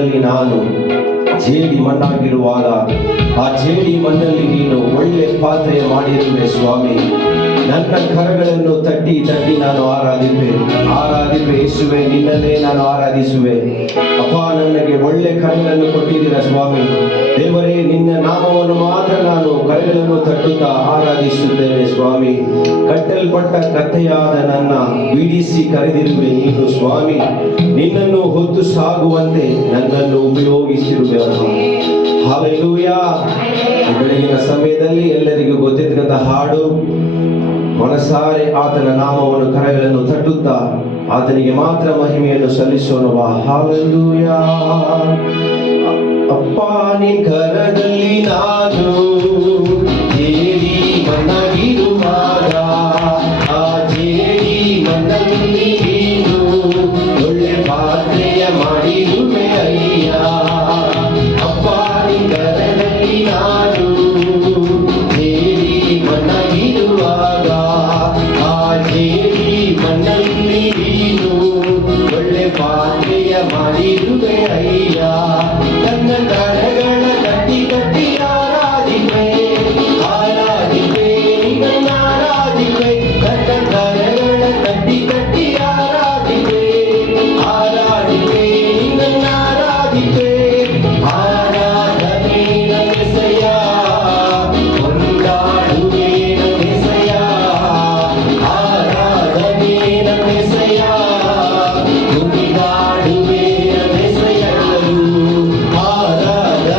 ಮಣ್ಣಲ್ಲಿ ನಾನು ಜೇಡಿ ಮಣ್ಣಾಗಿರುವಾಗ ಆ ಜೇಡಿ ಮಣ್ಣಲ್ಲಿ ನೀನು ಒಳ್ಳೆ ಪಾತ್ರೆ ಮಾಡಿರುವೆ ಸ್ವಾಮಿ. ನನ್ನ ಕರಗಳನ್ನು ತಟ್ಟಿ ತಟ್ಟಿ ನಾನು ಆರಾಧಿಸುವೆ ಯೇಸುವೆ, ನಿನ್ನನ್ನೇ ನಾನು ಆರಾಧಿಸುವೆ. ಅಪ್ಪ, ನನಗೆ ಒಳ್ಳೆ ಕರಗಳನ್ನು ಕೊಟ್ಟಿದ್ದೀರ ಸ್ವಾಮಿ. ದೇವರೇ, ನಿನ್ನ ನಾಮವನ್ನು ಮಾತ್ರ ನಾನು ಕರಗಳನ್ನು ತಟ್ಟುತ್ತಾ ಆರಾಧಿಸುತ್ತೇನೆ ಸ್ವಾಮಿ. ಕಟ್ಟಲ್ಪಟ್ಟ ಕಥೆಯಾದ ನನ್ನ ಬಿಡಿಸಿ ಕರೆದಿರುವೆ ನೀನು ಸ್ವಾಮಿ. ನಿನ್ನನ್ನು ಹೊತ್ತು ಸಾಗುವಂತೆ ನನ್ನನ್ನು ಉಪಯೋಗಿಸಿರುವೆ. ಹಲ್ಲೆಲೂಯಾ. ಬೆಳಗಿನ ಸಮಯದಲ್ಲಿ ಎಲ್ಲರಿಗೂ ಗೊತ್ತಿದ್ದಂತ ಹಾಡು, ಮನಸಾರೆ ಆತನ ನಾಮವನ್ನು ಕರಗಳನ್ನು ತಟ್ಟುತ್ತಾ ಆತನಿಗೆ ಮಾತ್ರ ಮಹಿಮೆಯನ್ನು ಸಲ್ಲಿಸೋಣವಾ. ಹಲ್ಲೆಲೂಯಾ. ಅಪ್ಪ, ನಿನ್ ಕರದಲ್ಲಿ ನಾನು ಜೇಡಿ ಮಣ್ಣಾಗಿರುವಾಗ ಆ ಜೇಡಿ ಮಣ್ಣಲ್ಲಿ ನೀನು ಒಳ್ಳೆ ಪಾತ್ರೆಯ ಮಾಡಿರುವೆ ಅಯ್ಯ. ಅಪ್ಪ, ನಿನ್ ಕರದಲ್ಲಿ ನಾನು ಜೇಡಿ ಮಣ್ಣಾಗಿರುವಾಗ ಆ ಜೇಡಿ ಮಣ್ಣಲ್ಲಿ ನೀನು ಒಳ್ಳೆ ಪಾತ್ರೆಯ ಮಾಡಿರುವೆ ಅಯ್ಯ. ನನ್ನ ಕರಗಳ ಕಟ್ಟಿ ಕಟ್ಟಿ ಆರಾಧಿಪೆ ನಿನ್ನ ಆರಾಧಿಪೆ. ನನ್ನ ಕರಗಳ ಕಟ್ಟಿ ಕಟ್ಟಿ ಆರಾಧಿಪೆ ನಿನ್ನ ಆರಾಧಿಪೆ. ಆರಾಧನೆ ನಮೆಸೆಯ, ಕೊಂಡಾಡುವೆ ನಮೆಸೆಯ. ಆರಾಧನೆ ನಮೆಸೆಯ, ಕುಣಿದಾಡುವೆ ನಮೆಸೆಯಲ್ಲೂ. ಆರಾಧನೆ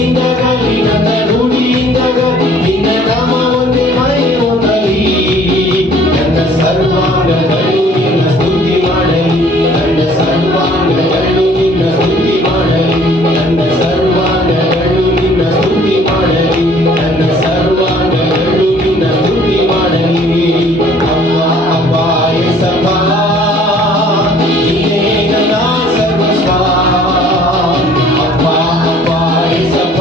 ಇಂದಗಲಿ ನನ್ನ ನುಡಿ ಇಂದಗಲಿ ನಿನ್ನ ನಾಮ ಒಂದೇ ಮರೆಯುವಲ್ಲಿ ನನ್ನ ಸರ್ವಾಂಗಗಳು ನಿನ್ನ ಸ್ತುತಿ ಮಾಡಲಿ ನನ್ನ ಸರ್ವಾಂಗಗಳು ನಿನ್ನ ಸ್ತುತಿ ಮಾಡಲಿ ನನ್ನ ಸರ್ವಾಂಗಗಳು ನಿನ್ನ ಸ್ತುತಿ ಮಾಡಲಿ ನನ್ನ ಸರ್ವಾಂಗಗಳು ನಿನ್ನ ಸ್ತುತಿ ಮಾಡಲಿ ಅಪ್ಪ ಅಪ್ಪ ಯೇಸಪ್ಪ ನೀನೇ ನನ್ನ ಸರ್ವಸ್ವ ಅಪ್ಪ ಅಪ್ಪ ಯೇಸಪ್ಪ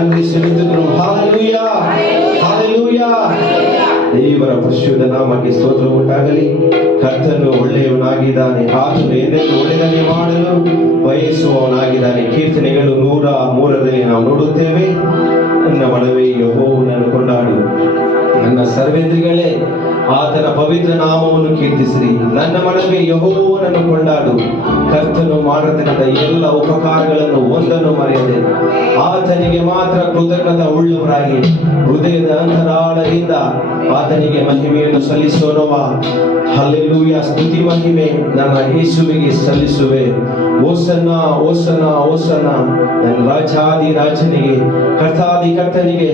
ನನ್ರಿ ಸೆಳೆದಿದ್ರು. Hallelujah, hallelujah. ದೇವರ ಪರಿಶುದ್ಧ ನಾಮಕ್ಕೆ ಸ್ತೋತ್ರ ಉಂಟಾಗಲಿ. ಕರ್ತನು ಒಳ್ಳೆಯವನಾಗಿದ್ದಾನೆ, ಆತನು ಏನೆಂದು ಒಳ್ಳೆಯದನ್ನೇ ಮಾಡಲು ಬಯಸುವವನಾಗಿದ್ದಾನೆ. ಕೀರ್ತನೆಗಳು 103 ನಾವು ನೋಡುತ್ತೇವೆ. ನನ್ನ ಮನವೇ ಯೆಹೋವನನ್ನು ಕೊಂಡಾಡು, ನನ್ನ ಸರ್ವೇಂದ್ರಿಗಳೇ ಆತನ ಪವಿತ್ರ ನಾಮವನ್ನು ಕೀರ್ತಿಸಿರಿ. ನನ್ನ ಮನವೇ ಯೆಹೋವನನ್ನು ಕೊಂಡಾಡು, ಕರ್ತನು ಮಾಡತಕ್ಕಂಥ ಎಲ್ಲ ಉಪಕಾರಗಳನ್ನು ಒಂದನ್ನು ಮರೆಯದೆ ಆತನಿಗೆ ಮಾತ್ರ ಕೃತಜ್ಞತಾ ಉಳ್ಳವರಾಗಿ ಹೃದಯದ ಅಂತರಾಳದಿಂದ ಆತನಿಗೆ ಮಹಿಮೆಯನ್ನು ಸಲ್ಲಿಸೋಣವ. ಹಲ್ಲೆಲೂಯಾ. ಸ್ತುತಿ ಮಹಿಮೆ ನನ್ನ ಯೇಸುವಿಗೆ ಸಲ್ಲಿಸುವೆ. ಓಸನ್ನ ಓಸನ್ನ ಓಸನ್ನ, ನನ್ನ ರಾಜಾದಿ ರಾಜನಿಗೆ ಕರ್ತಾದಿ ಕರ್ತನಿಗೆ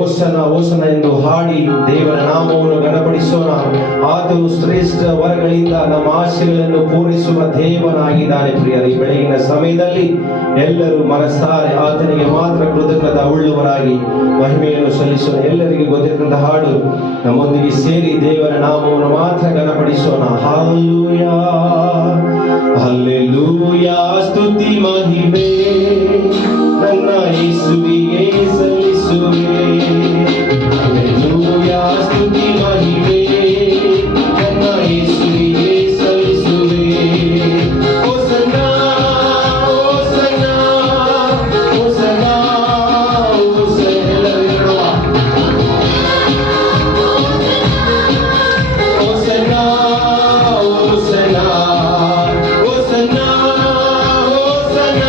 ಓಸನ್ನ ಓಸನ್ನ ಎಂದು ಹಾಡಿ ದೇವರ ನಾಮವನ್ನು ಘನಪಡಿಸೋಣ. ಆತನು ಶ್ರೇಷ್ಠ ವರಗಳಿಂದ ನಮ್ಮ ಆಶೆಗಳನ್ನು ಪೂರೈಸುವ ದೇವನಾಗಿದ್ದಾನೆ. ಪ್ರಿಯರೇ, ಬೆಳಗಿನ ಸಮಯದಲ್ಲಿ ಎಲ್ಲರೂ ಮನಸಾರೆ ಆತನಿಗೆ ಮಾತ್ರ ಕೃತಜ್ಞತಾ ಉಳ್ಳವರಾಗಿ ಮಹಿಮೆಯನ್ನು ಸಲ್ಲಿಸೋಣ. ಎಲ್ಲರಿಗೆ ಗೊತ್ತಿರತಕ್ಕಂಥ ಹಾಡು ನಮ್ಮೊಂದಿಗೆ ಸೇರಿ ದೇವರ ನಾಮವನ್ನು ಮಾತ್ರ ಘನಪಡಿಸೋಣ. Hallelujah, hallelujah. ಸ್ತುತಿ ಮಹಿಮೆ ನನ್ನ ಯೇಸುವಿಗೆ ಸಲ್ಲಿಸುವೆ. ಹಲ್ಲೆಲೂಯಾ. ಸ್ತುತಿ ಮಹಿಮೆ ನನ್ನ ಯೇಸುವಿಗೆ ಸಲ್ಲಿಸುವೆ. ಹೋಸನ್ನ ಹೋಸನ್ನ ಹೋಸನ್ನ ಹೋಸನ್ನ. ಎಲ್ಲರೂ ಹೋಸನ್ನ ಹೋಸನ್ನ ಹೋಸನ್ನ ಹೋಸನ್ನ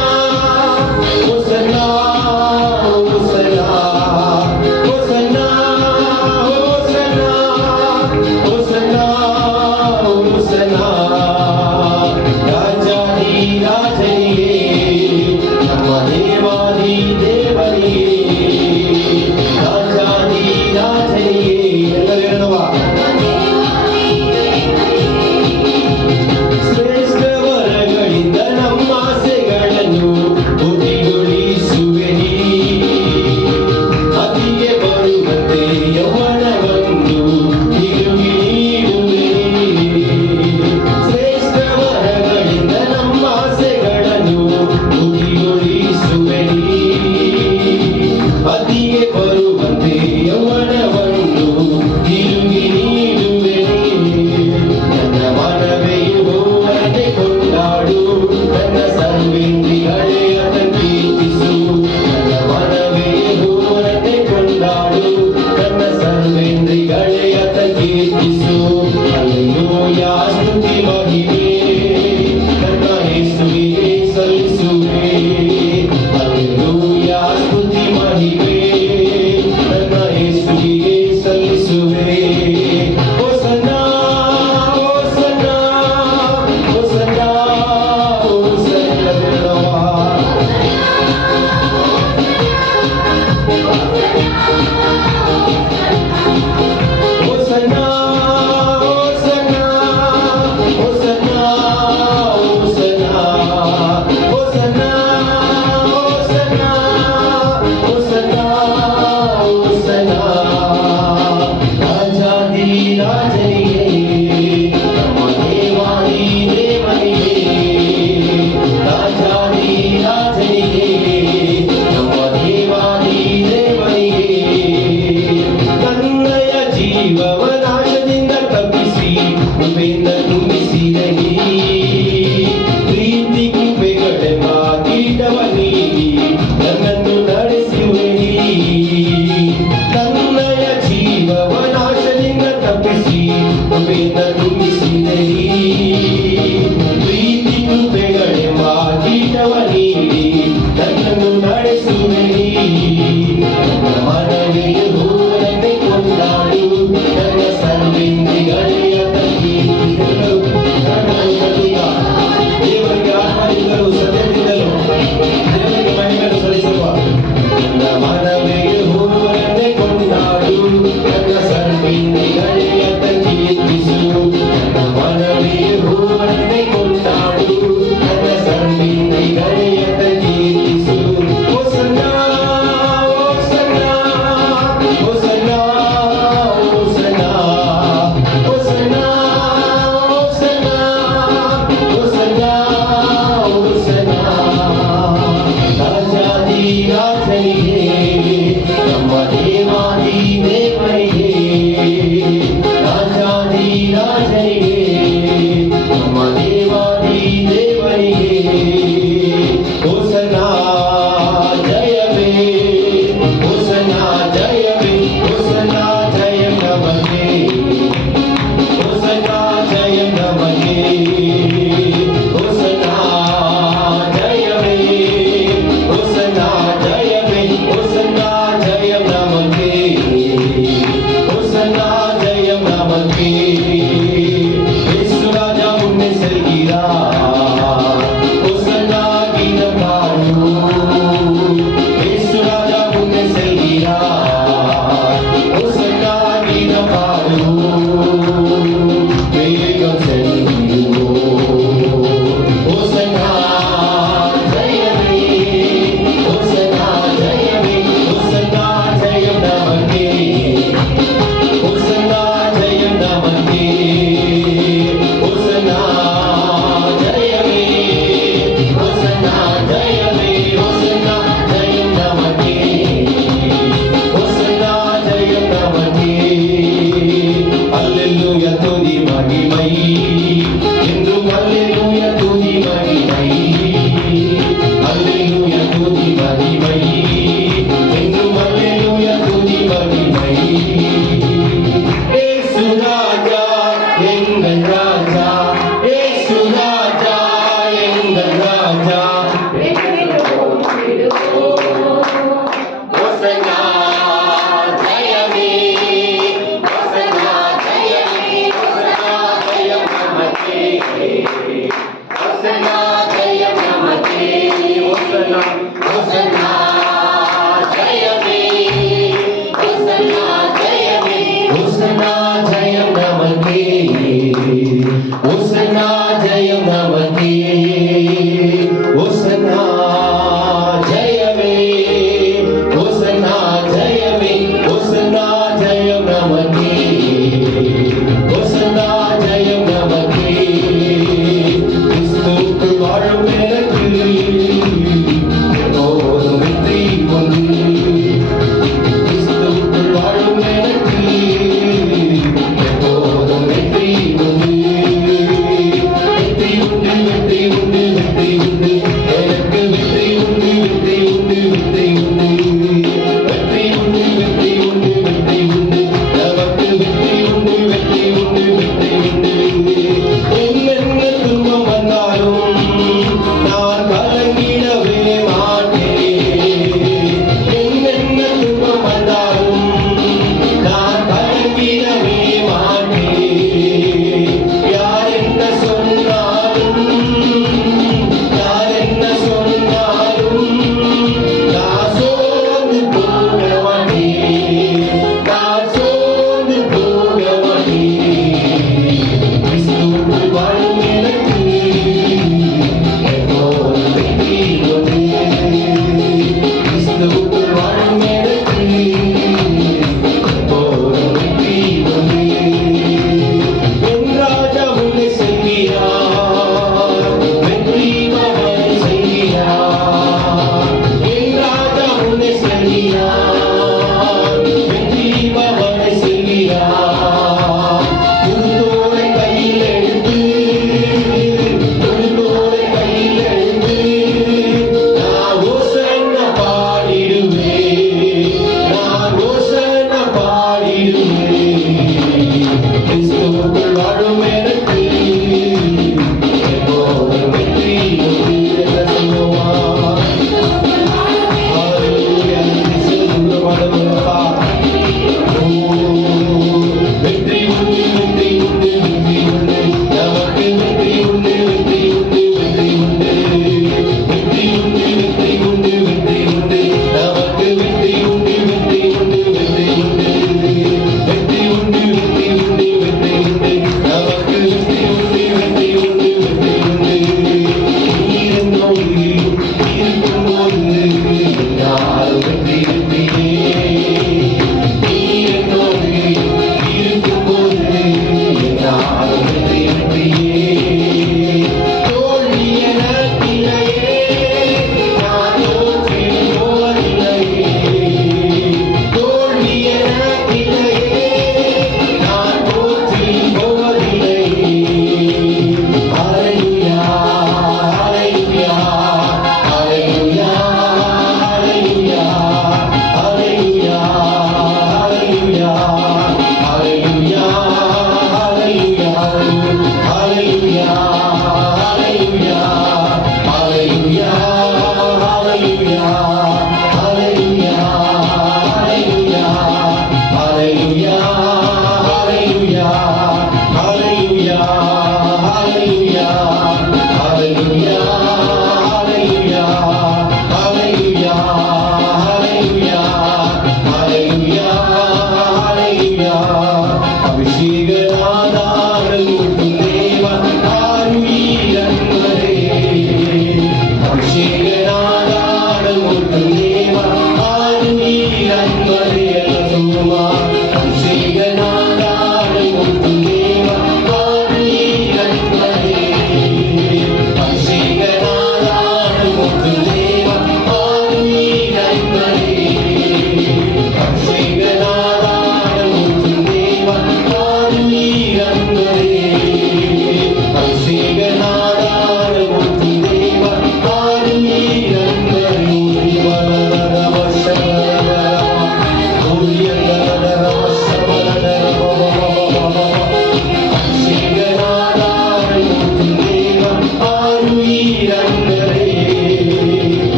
ஓசன்னா ஜெயமே ஓசன்னா ஜெயமே ஓசன்னா ஜெயம் நமக்கே ஓசன்னா ஜெயம் நமக்கே ஓசன்னா ஓசன்னா ஜெயமே ஓசன்னா ஜெயமே ஓசன்னா ஜெயம் நமக்கே ஓசன்னா ஜெயம் நமக்கே ஓசன்னா ஜெயமே ஓசன்னா ஜெயமே ஓசன்னா ஜெயம் நமக்கே ஓசன்னா ஜெயம் நமக்கே கிறிஸ்துவுக்குள் வாழும் எனக்கு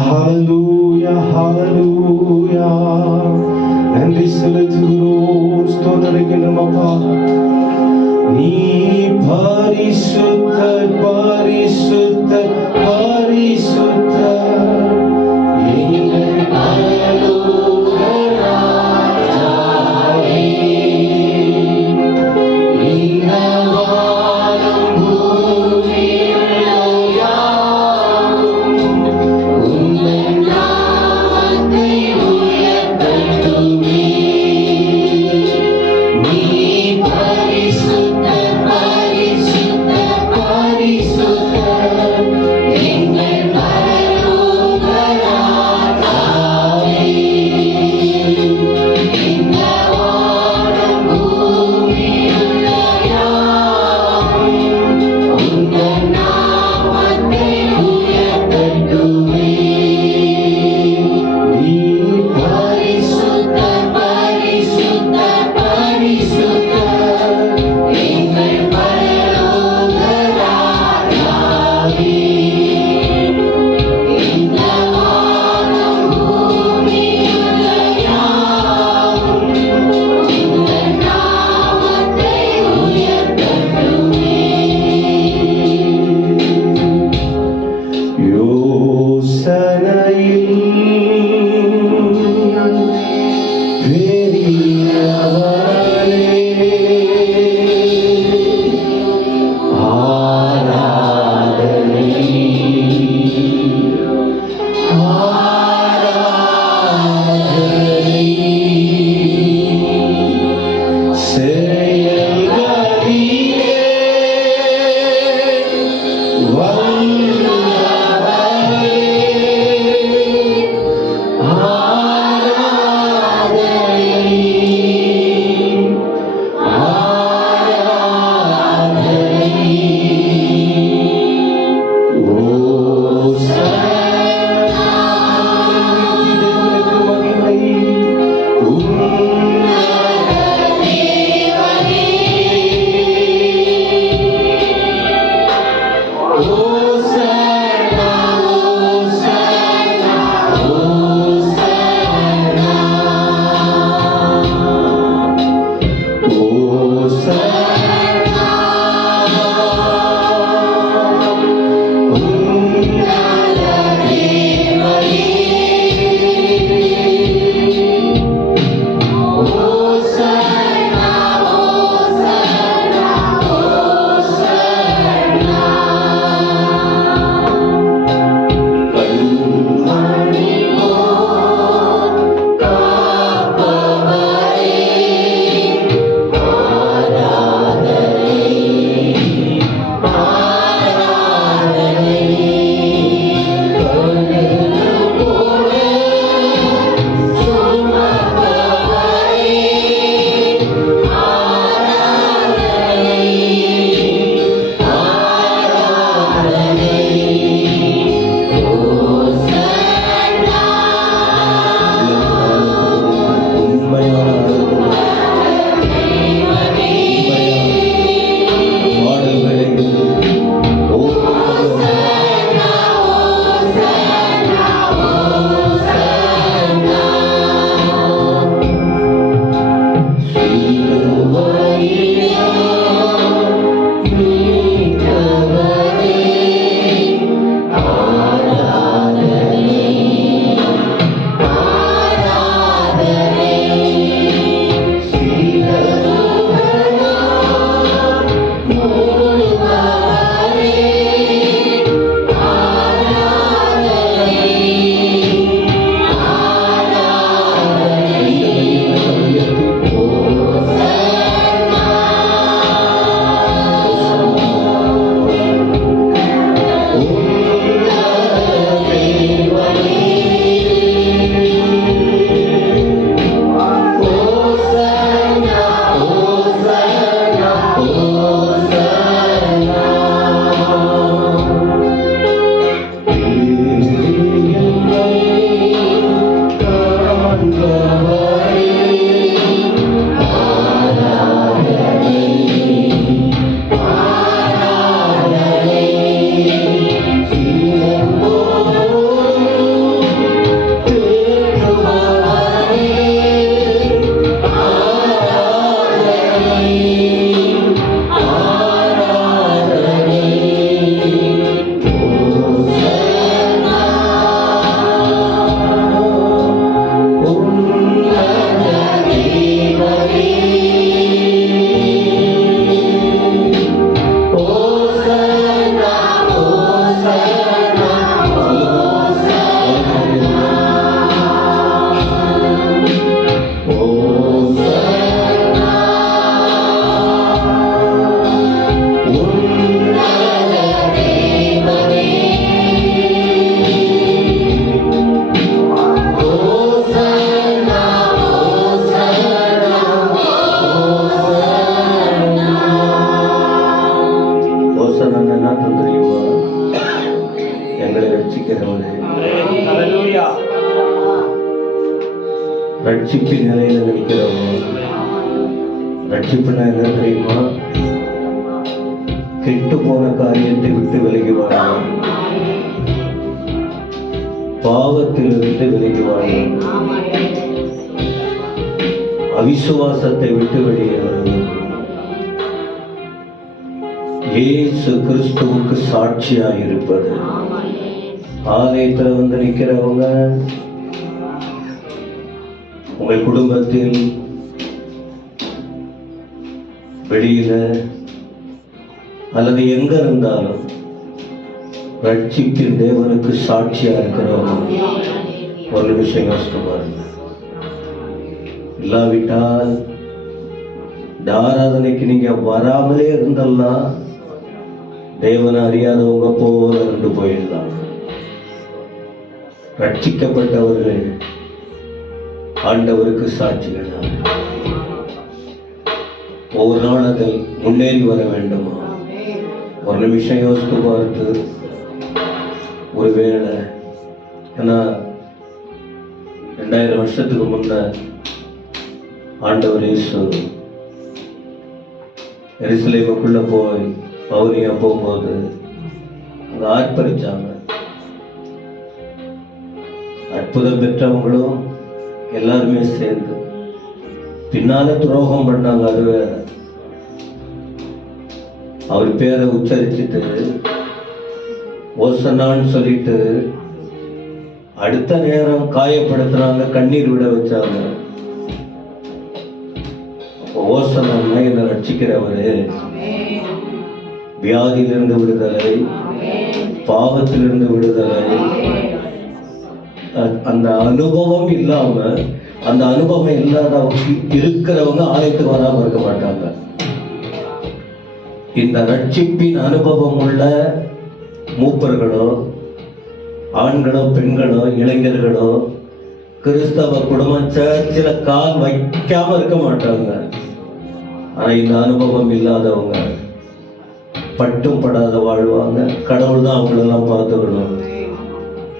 ஹalleluya ஹalleluya நன்றி செலுத்துகிறோம் ஸ்தோத்திரிக்கிறோம் அப்பா நீ பரிசுத்தர் பரிசுத்தர் பரிசுத்தர் எங்கள் பரலோக ராஜாவே இந்த வானம் பூமியில் யாவும் உந்தன் நாமத்தை உயர்த்தட்டுமே நீ பரிசுத்தர் பரிசுத்தர் பரிசுத்தர் எங்கள் பரலோக ராஜாவே இந்த வானம் பூமியில் யாவும் உந்தன் நாமத்தை உயர்த்தட்டுமே நீ பரிசுத்தர் பரிசுத்தர் பரிசுத்தர் எங்கள் பரலோக ராஜாவே இந்த வானம் பூமியில் யாவும் உந்தன் நாமத்தை உயர்த்தட்டுமே யோசனையில் பெரியவரே ஆராதனை ஆராதனை செயல்களிலே ரட்சிப்பின் நிலையில நிற்கிறோம். ரட்சிப்புனா என்ன தெரியுமா? கெட்டு போன காரியத்தை விட்டு விலகி வாழணும், பாவத்திலிருந்து விலகி வாழணும், அவிசுவாசத்தை விட்டு வெளியே வரணும், இயேசு கிறிஸ்துவுக்கு சாட்சியாக இருப்பது. ஆலயத்தில் வந்து நிற்கிறவங்க உங்கள் குடும்பத்தில் வெளியில அல்லது எங்க இருந்தாலும் ரட்சிப்பின் தேவனுக்கு சாட்சியா இருக்கிறவங்க ஒரு நிமிஷம் யோசித்து பாருங்க. இல்லாவிட்டால் இந்த ஆராதனைக்கு நீங்க வராமலே இருந்தெல்லாம் தேவனை அறியாதவங்க போல இருந்து போயிடலாம். ரட்சிக்கப்பட்டவர்கள் ஆண்டவருக்கு சாட்சிகள். ஒவ்வொரு நாள் அதை முன்னேறி வர வேண்டுமா? ஒரு நிமிஷம் யோசித்து பார்த்து, ஒருவேளை ஏன்னா 2000 வருஷத்துக்கு முன்ன ஆண்டவர் இயேசு எருசலேமுக்குள்ள போய் பவுனியா போகும்போது அங்க ஆர்ப்பரிச்சாங்க. அற்புதம் பெற்றவங்களும் எல்லாருமே சேர்ந்து பின்னால துரோகம் பண்ணாங்க. அது வேற. அவர் பேரை உச்சரிச்சுட்டு ஓசனான்னு சொல்லிட்டு அடுத்த நேரம் காயப்படுத்துறாங்க, கண்ணீர் விட வச்சாங்க. ஓசனா என்னை ரட்சிக்கிறவரு, வியாதியிலிருந்து விடுதலை, பாவத்திலிருந்து விடுதலை. அந்த அனுபவம் இல்லாம, அந்த அனுபவம் இல்லாத இருக்கிறவங்க ஆலயத்துக்கு வராம இருக்க மாட்டாங்க. இந்த ரட்சிப்பின் அனுபவம் உள்ள மூப்பர்களோ, ஆண்களோ, பெண்களோ, இளைஞர்களோ கிறிஸ்தவ குடும்பம் சர்ச்சில் கால் வைக்காம இருக்க மாட்டாங்க. ஆனா இந்த அனுபவம் இல்லாதவங்க பட்டும் படாத வாழ்வாங்க. கடவுள் தான் அவங்களெல்லாம் பார்த்துக்கணும்.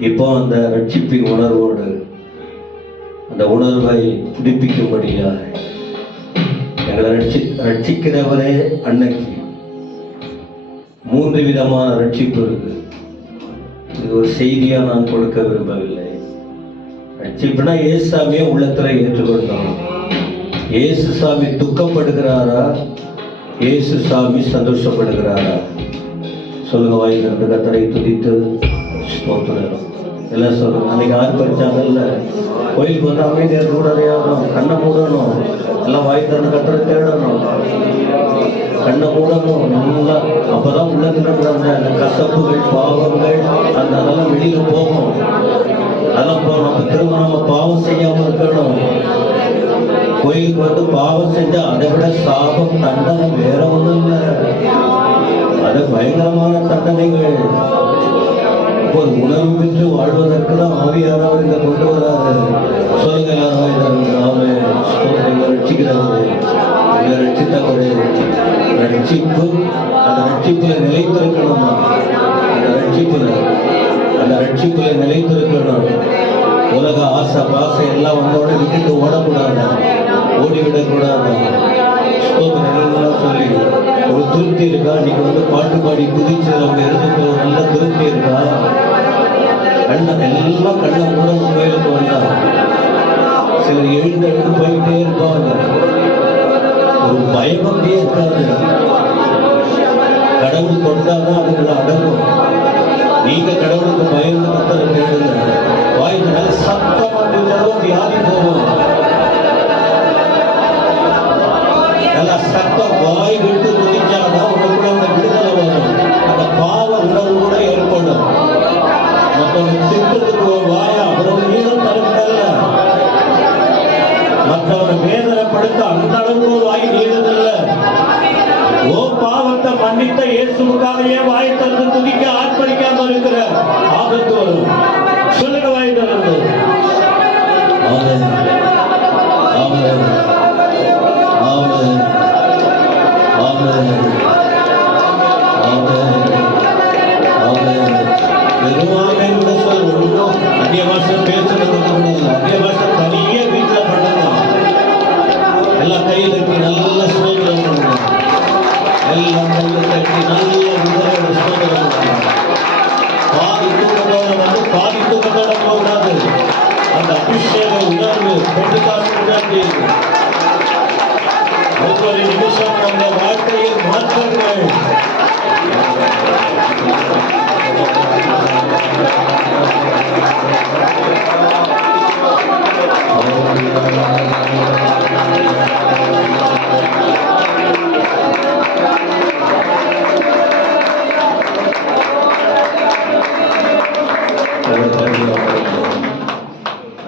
இப்போ அந்த ரட்சிப்பின் உணர்வோடு அந்த உணர்வை புதுப்பிக்கும்படியா எங்களை ரட்சிக்கிறவரே அன்னைக்கு 3 விதமான ரட்சிப்பு இருக்கு. இது ஒரு செய்தியா நான் கொடுக்க விரும்பவில்லை. ரட்சிப்புனா இயேசுசாமியை உள்ளத்துல ஏற்றுக்கொண்டோம். இயேசுசாமி துக்கப்படுகிறாரா, இயேசுசாமி சந்தோஷப்படுகிறாரா? சொல்லுங்க, வாய் திறந்து கர்த்தரை துதித்து ஸ்தோத்திரம் எல்லாம் சொல்லுங்க. அன்னைக்கு ஆர்ப்பரிச்சாங்கல்ல, கோயிலுக்கு வந்து அமைதியாக இருக்கக்கூடாது, கண்ணை மூடணும், எல்லாம் வாய் திறந்து கர்த்தரை தேடணும், கண்ணை மூடணும் நல்லா. அப்பதான் உள்ளத்துல அந்த கசப்புகள், பாவங்கள் அதெல்லாம் வெளியில போகும். அதெல்லாம் போகணும். அப்ப திரும்ப நம்ம பாவம் செய்யாம இருக்கணும். கோயிலுக்கு வந்து பாவம் செஞ்சா அதை விட சாபம், தண்டனை வேற ஒண்ணும் இல்லை. அது பயங்கரமான தண்டனைகள். ஒரு உணர்வு பெற்று வாழ்வதற்கு தான் ஆவியானவர் இங்க கொண்டு வராரு. சொல்லுங்க ரட்சிக்கிறவரு, ரட்சித்தவரு. ரட்சிப்பு, அந்த ரட்சிப்புல நிலைத்திருக்கணுமா? அந்த ரட்சிப்புல நிலைத்திருக்கணும். உலக ஆசை பாசை எல்லாம் வந்தோட விட்டுட்டு ஓடக்கூடாது, ஓடிவிடக்கூடாது. சொல்லி ஒரு திருப்தி இருக்கா? நீங்க வந்து பாட்டு பாடி குதிச்சு அவங்க இருந்துட்டு ஒரு நல்ல திருப்தி இருக்கா? எல்லாம் கண்ண கூட கோயிலுக்கு வந்தா சிலர் எழுந்து போயிட்டே இருப்பாங்க. ஒரு பயப்பட்டே இருக்காது. கடவுள் கொண்டாதான் அதுங்களை அடங்கும். நீங்க கடவுளுக்கு பயந்து கத்தரை கேளுங்க. வாய்ப்பு சத்தமா வியாதி போகும். நல்லா சத்தம் வாய் விட்டு துதிச்சாதான் உனக்குள்ள அந்த விடுதலை வரும். அந்த பாவ உணர்வு கூட ஏற்படும். மற்றவங்க திட்டத்துக்கு வாயா அவ்வளவு நீளம் தருகிறல்ல, மற்றவரை வேதனைப்படுத்த அந்த அளவுக்கு வாய் நீளதில்லை. ஓ பாவத்தை மன்னித்த இயேசுக்காகவே வாய் திறந்து துதிக்க ஆர்ப்பரிக்காம இருக்கிற ஆபத்து வரும். சொல்லுங்க, வாய் திறந்து. ஆமென், ஆமென், ஆமென், ஆமென், ஆமென், ஆமென். வெறும் ஆமென் கூட சொல்ல. ஒன்றும் அந்நிய பாஷை பேசுறது, அந்நிய பாஷை தனியே வீட்டில் பண்ணுங்க.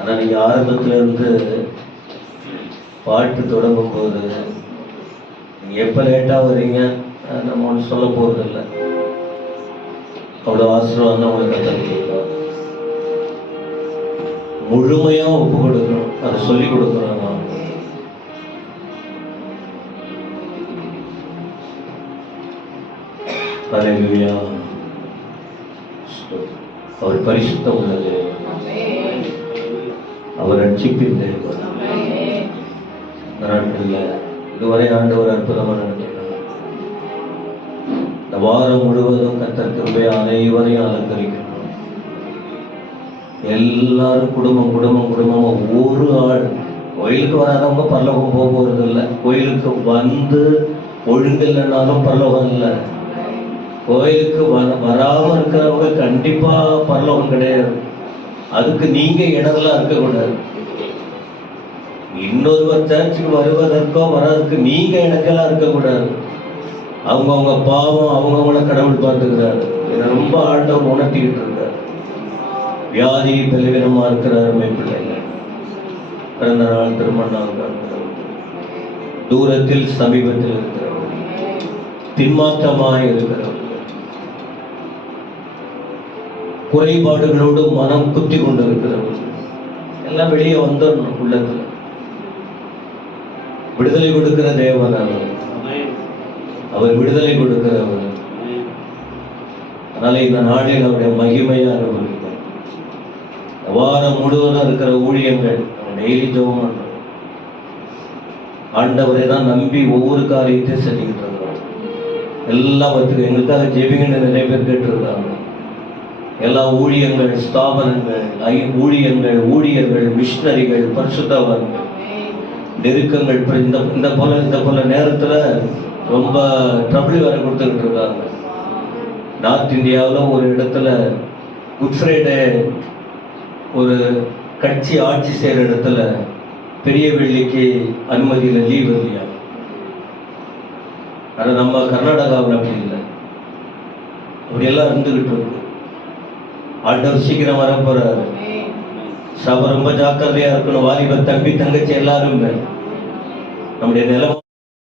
ஆனா நீங்க ஆரம்பத்துல இருந்து பாட்டு தொடங்கும் போது நீங்க எப்ப லேட்டா வர்றீங்க நம்ம ஒன்று சொல்ல போறது இல்லை. அவ்வளவு ஆசீர்வாதம் உங்களுக்கு கற்றுக்கலாம். முழுமையா ஒப்பு கொடுக்கணும், அதை சொல்லி கொடுக்குறோம். நான் ஹல்லேலூயா. அவர் பரிசுத்தம் உள்ள தேவன், அவர் ரட்சிப்பின் தேவன். இந்த நாட்களில் இதுவரை ஆண்டவர் அற்புதமாக நடத்தினார். இந்த வாரம் முழுவதும் கர்த்தர் கிருபை அனைவரையும் அலங்கரிக்கணும். எல்லாரும் குடும்பம் குடும்பம் குடும்பமா ஒரு ஆள் கோயிலுக்கு வராதவங்க பரலோகம் போக போறது இல்லை. கோயிலுக்கு வந்து ஒழுங்கில்லைன்னாலும் பரலோகம் இல்லை. கோயிலுக்கு வராம இருக்கிறவங்க கண்டிப்பா பரலோகம் கிடையாது. அதுக்கு நீங்க இடங்களா இருக்கக்கூடாது. இன்னொருவர் சர்ச்சுக்கு வருவதற்கோ வராதுக்கு நீங்க இடங்களா இருக்கக்கூடாது. அவங்கவுங்க பாவம் அவங்கவுங்கள கடவுள் பார்த்துக்கிறாரு. இதை ரொம்ப ஆண்டவர் உணர்த்திக்கிட்டு இருக்காரு. வியாதி பலவீனமா இருக்கிறாரு பிள்ளைகள், பிறந்த நாள் திருமண நாள், தூரத்தில் சமீபத்தில் இருக்கிறவர்கள், பின்மாற்றமாய் இருக்கிறவர்கள், குறைபாடுகளோடு மனம் குத்தி கொண்டு இருக்கிறவர்கள் எல்லாம் வெளியே வந்துடணும். உள்ளத்துல விடுதலை கொடுக்கிற தேவன் அவர் விடுதலை கொடுக்கிறவர். அதனால இந்த நாளில் அவருடைய மகிமையா அனுபவிப்பார். வாரம் முழுவதும் இருக்கிற ஊழியங்கள் டெய்லி ஜெபம் பண்றோம். ஆண்டவரை தான் நம்பி ஒவ்வொரு காரியத்தையும் செஞ்சுக்கிட்டு இருக்கிறோம். எல்லாவற்றுக்கும் எங்களுக்காக ஜெபிங்கன்னு நிறைய பேர் கேட்டிருக்காங்க. எல்லா ஊழியங்கள், ஸ்தாபனங்கள், ஊழியர்கள், மிஷினரிகள், பரிசுத்தவான்கள், நெருக்கங்கள் இந்த போல நேரத்துல ரொம்ப ட்ரபிள் வேற கொடுத்துக்கிட்டு இருக்காங்க. நார்த் இந்தியாவில் ஒரு இடத்துல குட் ஃப்ரைடே ஒரு கட்சி ஆட்சி செய்கிற இடத்துல பெரிய வெள்ளிக்கு அனுமதியில் லீவ் இல்லையா. ஆனால் நம்ம கர்நாடகாவில் அப்படி இல்லை. அப்படியெல்லாம் இருந்துகிட்டு இருக்கு. ஆண்டவர் சீக்கிரம் வர போறாரு. சபை ரொம்ப ஜாக்கிரதையா இருக்கணும். வாலிப தம்பி தங்கச்சி எல்லாரும் நம்முடைய நிலைமை